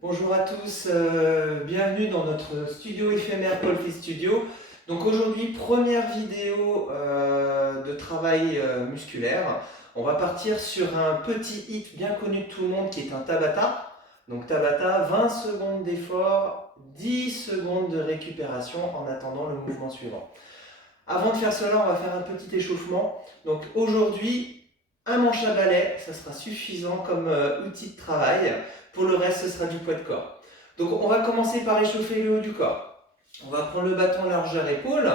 Bonjour à tous, bienvenue dans notre studio éphémère Paul Fit Studio. Donc aujourd'hui, première vidéo de travail musculaire. On va partir sur un petit hit bien connu de tout le monde qui est un Tabata. Donc Tabata, 20 secondes d'effort, 10 secondes de récupération en attendant le mouvement suivant. Avant de faire cela, on va faire un petit échauffement. Donc aujourd'hui, un manche à balai, ça sera suffisant comme outil de travail. Pour le reste, ce sera du poids de corps. Donc on va commencer par échauffer le haut du corps. On va prendre le bâton largeur épaule,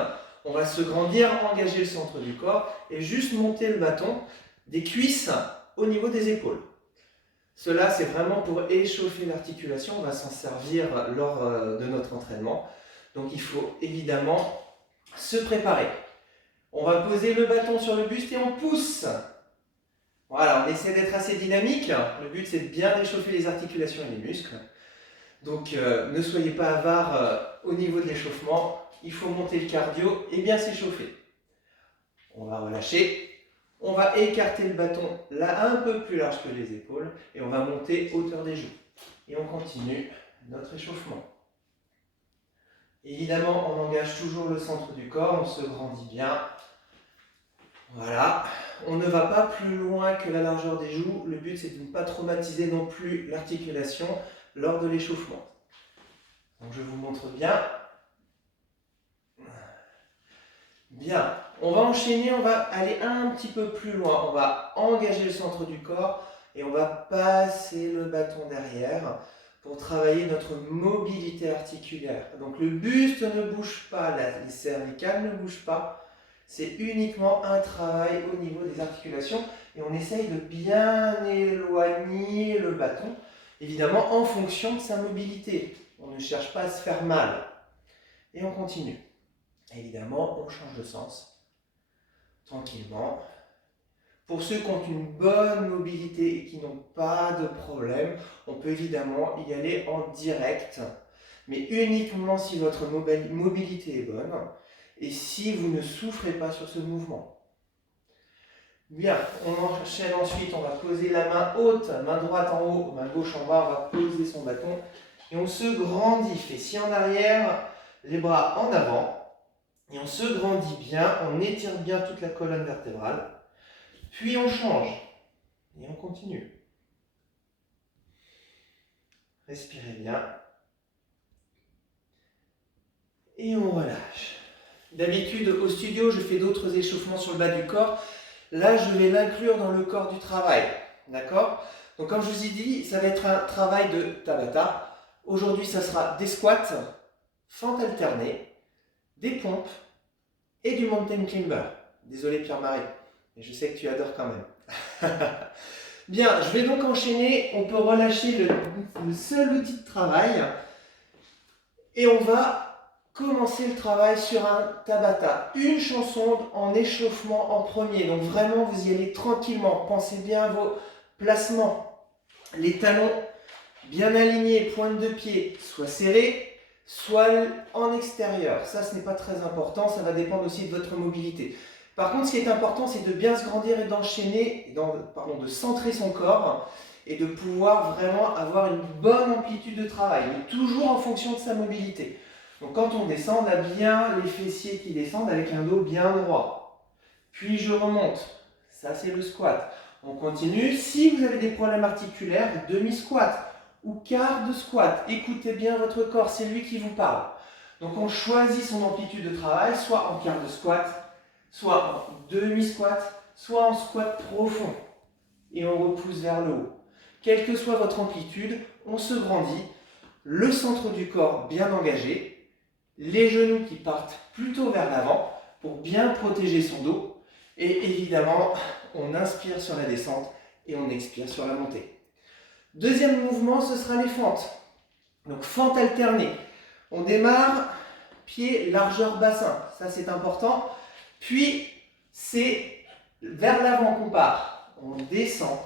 on va se grandir, engager le centre du corps et juste monter le bâton des cuisses au niveau des épaules. Cela, c'est vraiment pour échauffer l'articulation. On va s'en servir lors de notre entraînement. Donc il faut évidemment se préparer. On va poser le bâton sur le buste et on pousse. Voilà, on essaie d'être assez dynamique. Le but, c'est de bien réchauffer les articulations et les muscles. Donc, ne soyez pas avare au niveau de l'échauffement. Il faut monter le cardio et bien s'échauffer. On va relâcher. On va écarter le bâton là un peu plus large que les épaules et on va monter hauteur des joues. Et on continue notre échauffement. Évidemment, on engage toujours le centre du corps, on se grandit bien. Voilà, on ne va pas plus loin que la largeur des joues. Le but, c'est de ne pas traumatiser non plus l'articulation lors de l'échauffement. Donc, je vous montre bien. Bien, on va enchaîner, on va aller un petit peu plus loin. On va engager le centre du corps et on va passer le bâton derrière pour travailler notre mobilité articulaire. Donc le buste ne bouge pas, les cervicales ne bougent pas. C'est uniquement un travail au niveau des articulations et on essaye de bien éloigner le bâton, évidemment en fonction de sa mobilité. On ne cherche pas à se faire mal. Et on continue. Évidemment, on change de sens, tranquillement. Pour ceux qui ont une bonne mobilité et qui n'ont pas de problème, on peut évidemment y aller en direct, mais uniquement si votre mobilité est bonne et si vous ne souffrez pas sur ce mouvement. Bien, on enchaîne ensuite, on va poser la main haute, main droite en haut, main gauche en bas, on va poser son bâton et on se grandit. Fessiers en arrière, les bras en avant. Et on se grandit bien, on étire bien toute la colonne vertébrale. Puis on change. Et on continue. Respirez bien. Et on relâche. D'habitude, au studio, je fais d'autres échauffements sur le bas du corps. Là, je vais l'inclure dans le corps du travail. D'accord? Donc, comme je vous ai dit, ça va être un travail de Tabata. Aujourd'hui, ça sera des squats, fentes alternées, des pompes et du mountain climber. Désolé Pierre-Marie, mais je sais que tu adores quand même. Bien, je vais donc enchaîner. On peut relâcher le seul outil de travail et on va commencer le travail sur un Tabata. Une chanson en échauffement en premier. Donc vraiment, vous y allez tranquillement. Pensez bien à vos placements. Les talons bien alignés, pointe de pied, soit serrés, soit en extérieur. Ça, ce n'est pas très important. Ça va dépendre aussi de votre mobilité. Par contre, ce qui est important, c'est de bien se grandir et d'enchaîner, de centrer son corps et de pouvoir vraiment avoir une bonne amplitude de travail, mais toujours en fonction de sa mobilité. Donc quand on descend, on a bien les fessiers qui descendent avec un dos bien droit. Puis je remonte. Ça, c'est le squat. On continue. Si vous avez des problèmes articulaires, demi-squat ou quart de squat, écoutez bien votre corps, c'est lui qui vous parle. Donc on choisit son amplitude de travail, soit en quart de squat, soit en demi-squat, soit en squat profond. Et on repousse vers le haut. Quelle que soit votre amplitude, on se grandit, le centre du corps bien engagé, les genoux qui partent plutôt vers l'avant pour bien protéger son dos. Et évidemment, on inspire sur la descente et on expire sur la montée. Deuxième mouvement, ce sera les fentes. Donc fente alternée. On démarre, pied, largeur, bassin. Ça, c'est important. Puis, c'est vers l'avant qu'on part. On descend.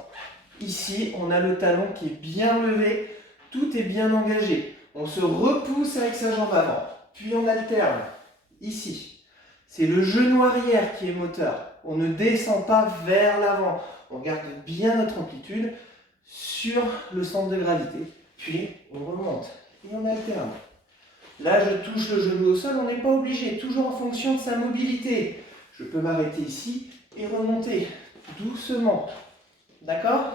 Ici, on a le talon qui est bien levé. Tout est bien engagé. On se repousse avec sa jambe avant. Puis, on alterne. Ici. C'est le genou arrière qui est moteur. On ne descend pas vers l'avant. On garde bien notre amplitude sur le centre de gravité. puis on remonte et on alterne. Là, je touche le genou au sol, on n'est pas obligé, toujours en fonction de sa mobilité. Je peux m'arrêter ici et remonter doucement. D'accord?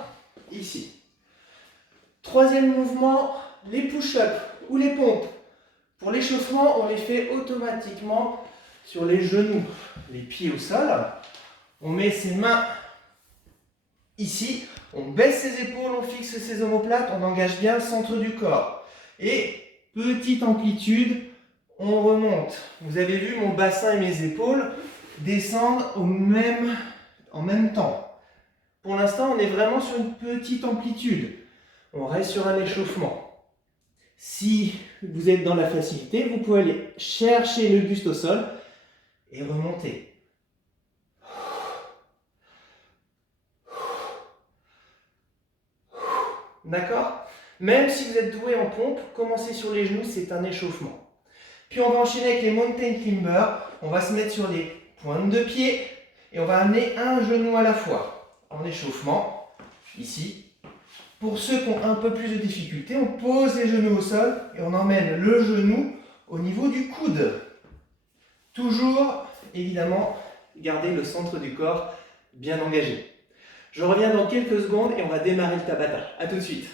Ici. Troisième mouvement, les push-ups ou les pompes. Pour l'échauffement, on les fait automatiquement sur les genoux, les pieds au sol. On met ses mains ici, on baisse ses épaules, on fixe ses omoplates, on engage bien le centre du corps. Et petite amplitude, on remonte. Vous avez vu mon bassin et mes épaules descendent en même temps. Pour l'instant, on est vraiment sur une petite amplitude. On reste sur un échauffement. Si vous êtes dans la facilité, vous pouvez aller chercher le buste au sol et remonter. D'accord? Même si vous êtes doué en pompe, commencez sur les genoux, c'est un échauffement. Puis on va enchaîner avec les mountain climbers. On va se mettre sur les pointes de pied et on va amener un genou à la fois. En échauffement, ici. Pour ceux qui ont un peu plus de difficulté, on pose les genoux au sol et on emmène le genou au niveau du coude. Toujours, évidemment, garder le centre du corps bien engagé. Je reviens dans quelques secondes et on va démarrer le Tabata. A tout de suite.